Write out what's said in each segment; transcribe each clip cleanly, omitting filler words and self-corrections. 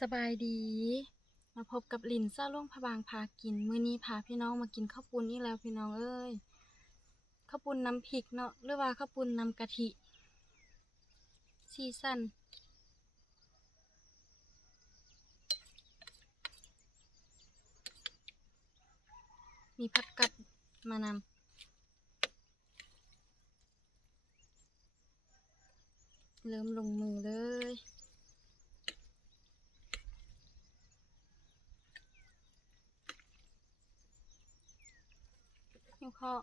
สบายดีมาพบกับลินซ่าล่วงพะบางพากินมื้อนี้พาพี่น้องมากินข้าวปุ้นอีกแล้วพี่น้องเอ้ยข้าวปุ้นน้ำพริกเนาะหรือว่าข้าวปุ้นน้ำกะทิซีซั่นมีผักกัดมานำเริ่มลงมือเลยหิวข้าว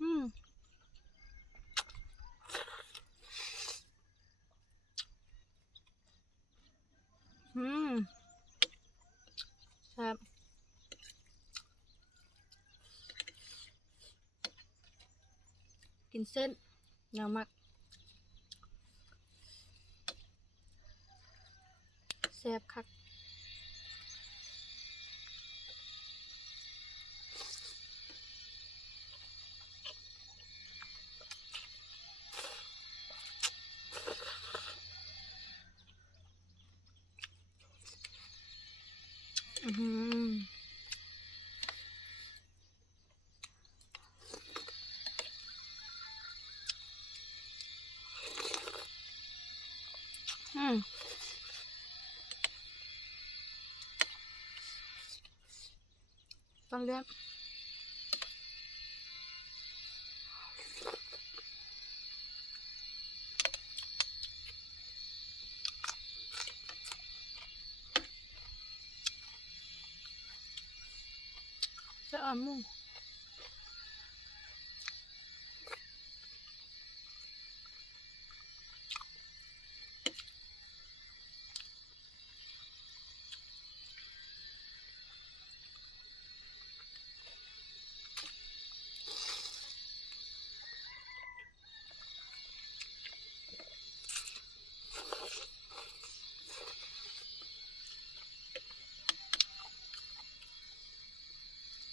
อืมอืมครับกินเส้นแนวมักแซ่บคักอืมอืมต้นเลือดจะอ่อนหมู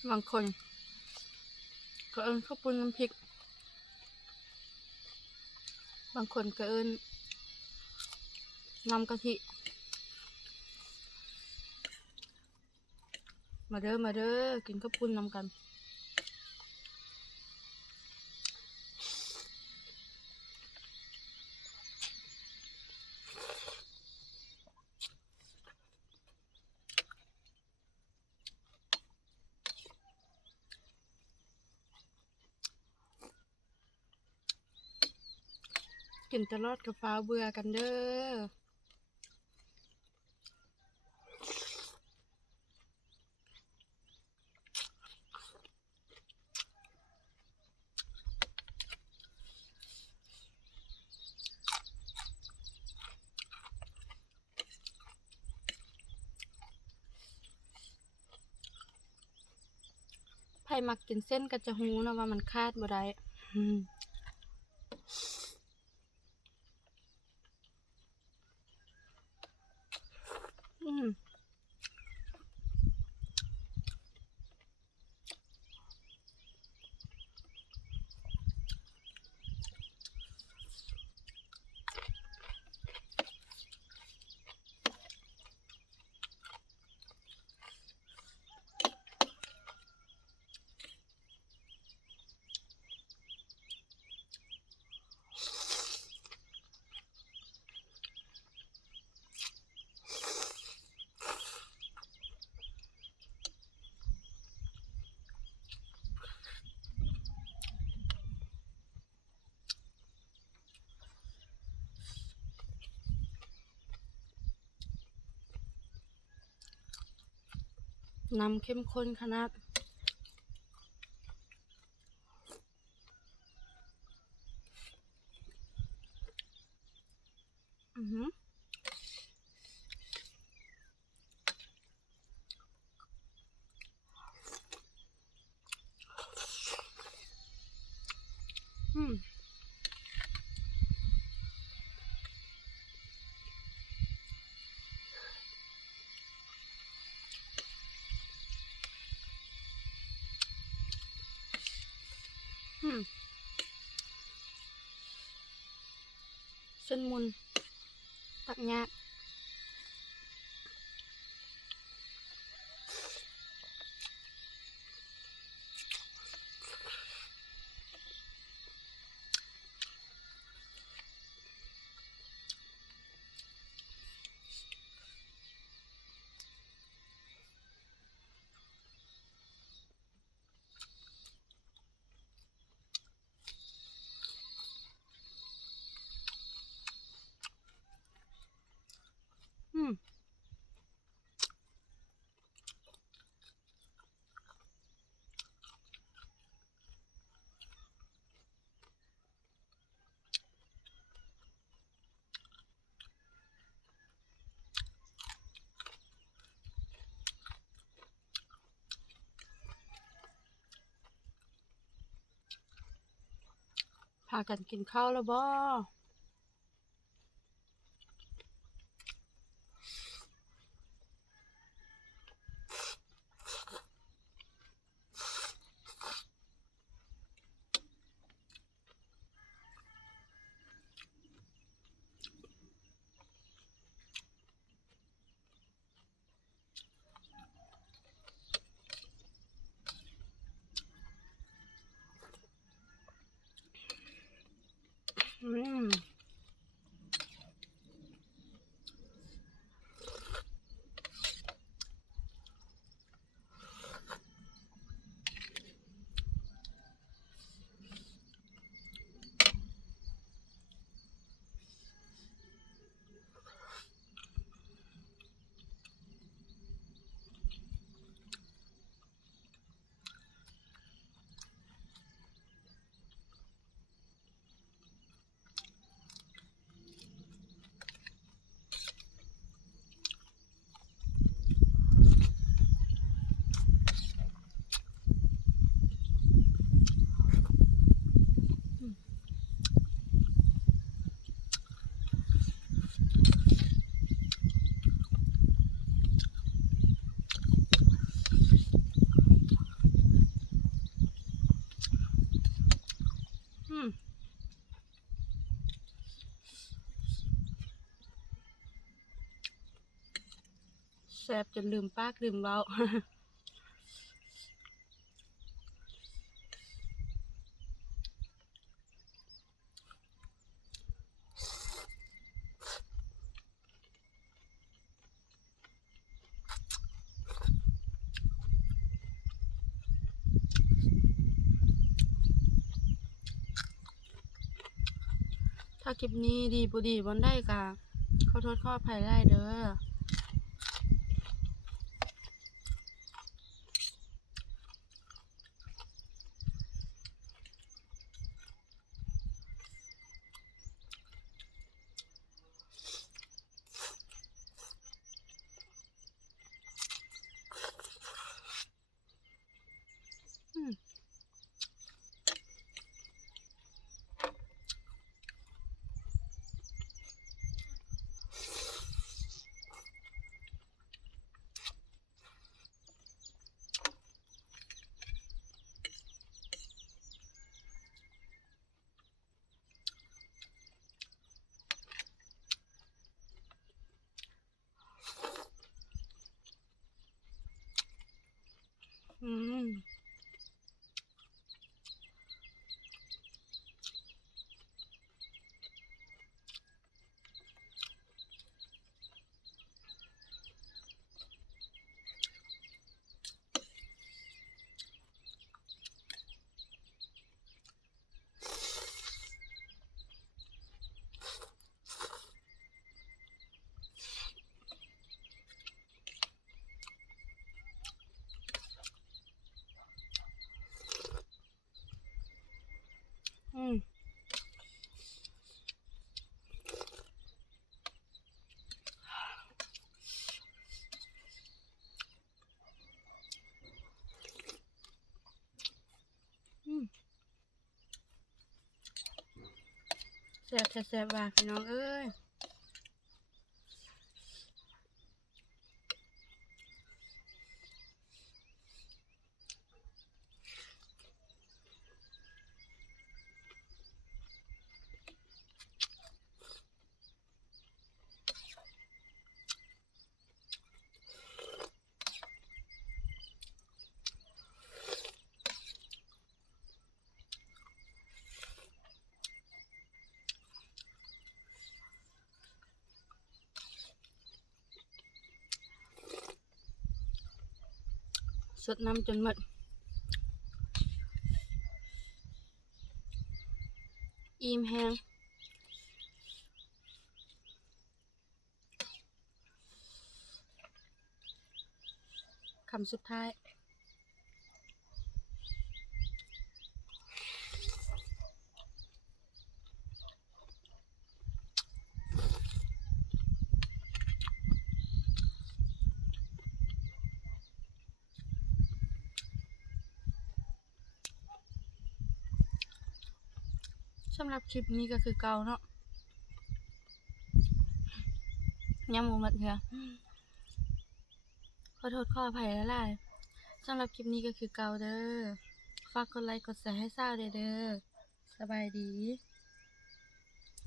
บางคนก็เอิ้นข้าวปุ้นน้ำพริกบางคนก็เอิ้นน้ำกะทิมาเด้อมาเด้อกินข้าวปุ้นนำกันกินตลอดกับฟ้าเบื่อกันเด้อไผมักกินเส้นก็จะฮู้นะว่ามันคาดบ่ได้อืมอืม น้ำเข้มข้นขนาดอือหืออืมอืมเส้นมุนตักยากอืมพากันกินข้าวแล้วบ่อืมอืมแซ่บจนลืมปากลืมเว้า ถ้าคลิปนี้ดีบ่ดีบ่ได้ก็ขอโทษขออภัยหลายเด้ออืม แซ่บแซ่บว่าพี่น้องเอ้ยสดน้ำจนหมดอิ่มแห้งคำสุดท้ายสำหรับคลิปนี้ก็คือเก่าเนาะยังบ่หมดเถอะขอโทษขออภัยหลายๆสำหรับคลิปนี้ก็คือเก่าเด้อฝากกดไลค์กดแชร์ให้ซ่าเด้อสบายดี